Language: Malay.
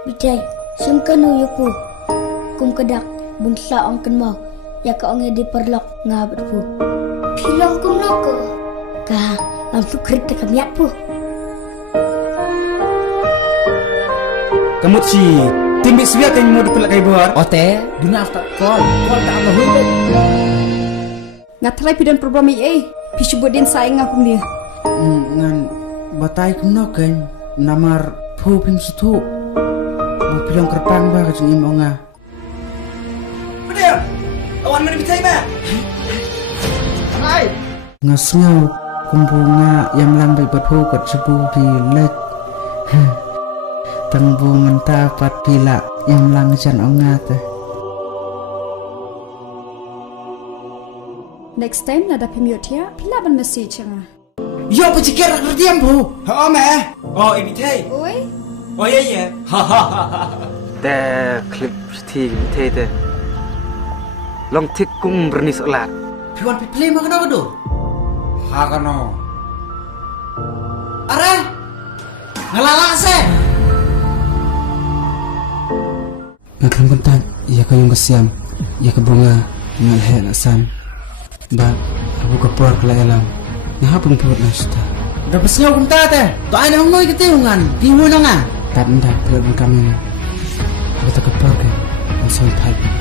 Bijay, sumkan uyuku. Kum kedak, bungsa ong kenmo. Ya ka ong di perlok ngabut pu. Pilong kum noko. Ka, langsung krit te kamiat pu. Kamut si timbik siya kan mau dipelak kai buat. Ote, dunia tak call tak apa hui. Ngatrai pidan problem pisu bodin saing aku dia. Ngan batai kuno kan namar pu pim situ. Mau pilong kerpang ba kacang imonga. Udah, awan mana bitai ba? Hai. Ngasngau kumbunga yang lambai berhu kat sebu pilek. Tangbungan tapat pila yang langjan ongat. Next time nada pemiotia pila ban message nga. Yo pecikir kerdiam bu. Oh meh. Oh ini teh. Oi, Oh iya iya.แต่คลิปที่เท่แต่ลองทิกกุ้งberani solat Piwan pipli makan apa tu? Hakano. Are. Ngelala se. Ngakam kontan, iya kayong kasiam, iya ke bunga, ngalhe nasan. Ba, aku kapur kelayalam. Ngahapang piwat na suta. Dapat senyaw kong tate. Doa na ngoy kitiungan. Piwo na nga. Tanda, piwat ng kami. Aku tak kapur ka. Ang siyang type.